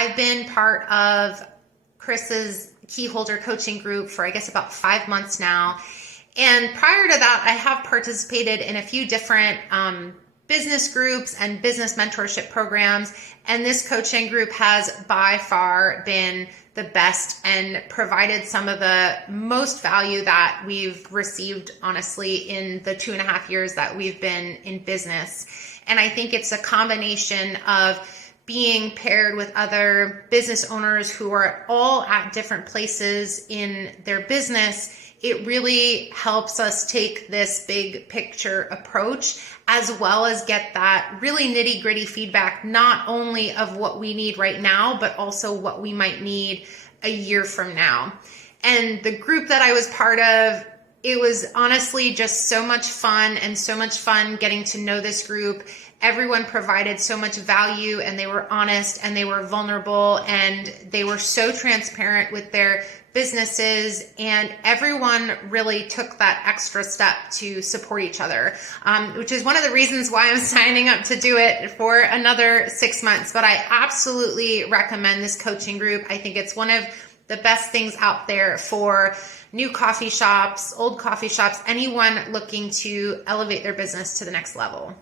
I've been part of Chris's key holder coaching group for, I guess, about 5 months now. And prior to that, I have participated in a few different business groups and business mentorship programs. And this coaching group has by far been the best and provided some of the most value that we've received, honestly, in the 2.5 years that we've been in business. And I think it's a combination of being paired with other business owners who are all at different places in their business. It really helps us take this big picture approach, as well as get that really nitty gritty feedback, not only of what we need right now, but also what we might need a year from now. And the group that I was part of, it was honestly just so much fun, and so much fun getting to know this group. Everyone provided so much value, and they were honest, and they were vulnerable, and they were so transparent with their businesses, and everyone really took that extra step to support each other, which is one of the reasons why I'm signing up to do it for another 6 months. But I absolutely recommend this coaching group. I think it's one of the best things out there for new coffee shops, old coffee shops, anyone looking to elevate their business to the next level.